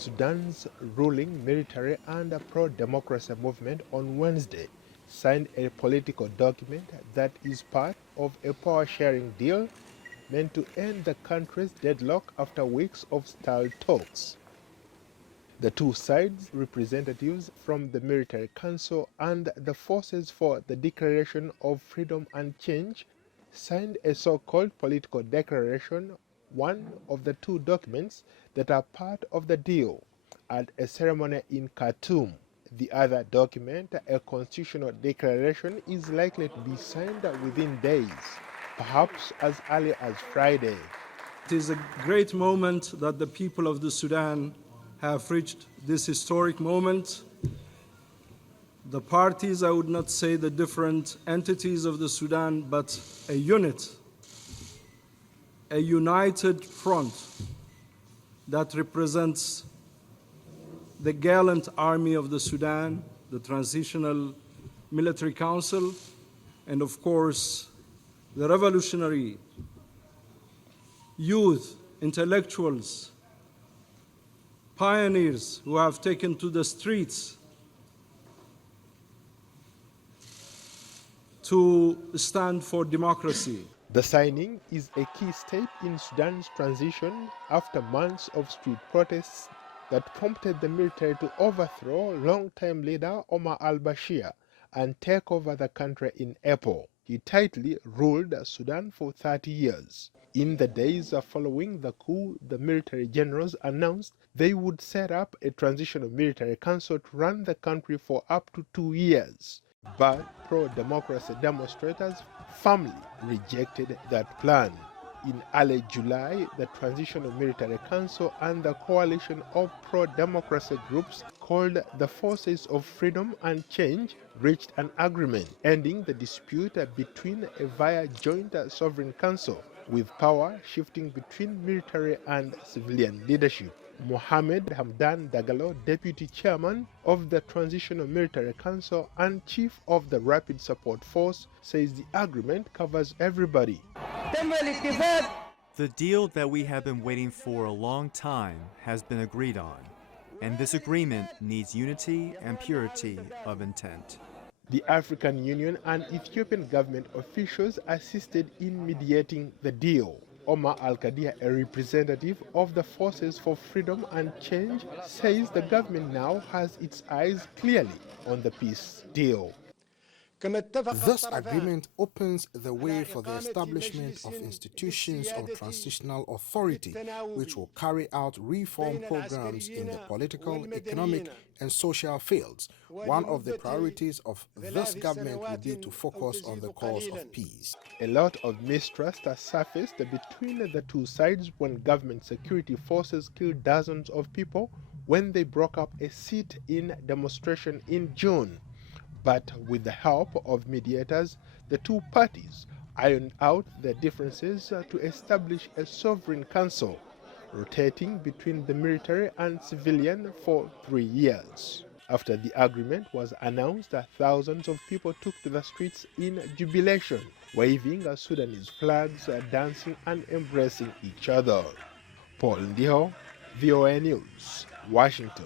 Sudan's ruling military and pro-democracy movement on Wednesday signed a political document that is part of a power-sharing deal meant to end the country's deadlock after weeks of stalled talks. The two sides, representatives from the Military Council and the Forces for the Declaration of Freedom and Change, signed a so-called political declaration, one of the two documents that are part of the deal, at a ceremony in Khartoum. The other document, a constitutional declaration, is likely to be signed within days, perhaps as early as Friday. It is a great moment that the people of the Sudan have reached this historic moment. The parties, I would not say the different entities of the Sudan, but a unit, a united front that represents the gallant army of the Sudan, the Transitional Military Council, and of course, the revolutionary youth, intellectuals, pioneers who have taken to the streets to stand for democracy. The signing is a key step in Sudan's transition after months of street protests that prompted the military to overthrow long-time leader Omar al-Bashir and take over the country in April. He tightly ruled Sudan for 30 years. In the days following the coup, the military generals announced they would set up a transitional military council to run the country for up to 2 years. But pro-democracy demonstrators firmly rejected that plan. In early July, the Transitional Military Council and the coalition of pro-democracy groups called the Forces of Freedom and Change reached an agreement, ending the dispute between a via joint sovereign council, with power shifting between military and civilian leadership. Mohamed Hamdan Dagalo, deputy chairman of the Transitional Military Council and chief of the Rapid Support Force, says the agreement covers everybody. The deal that we have been waiting for a long time has been agreed on, and this agreement needs unity and purity of intent. The African Union and Ethiopian government officials assisted in mediating the deal. Omar al-Qadir, a representative of the Forces for Freedom and Change, says the government now has its eyes clearly on the peace deal. This agreement opens the way for the establishment of institutions of transitional authority, which will carry out reform programs in the political, economic, and social fields. One of the priorities of this government will be to focus on the cause of peace. A lot of mistrust has surfaced between the two sides when government security forces killed dozens of people when they broke up a sit-in demonstration in June. But with the help of mediators, the two parties ironed out their differences to establish a sovereign council, rotating between the military and civilian for 3 years. After the agreement was announced, thousands of people took to the streets in jubilation, waving Sudanese flags, dancing and embracing each other. Paul Ndiho, VOA News, Washington.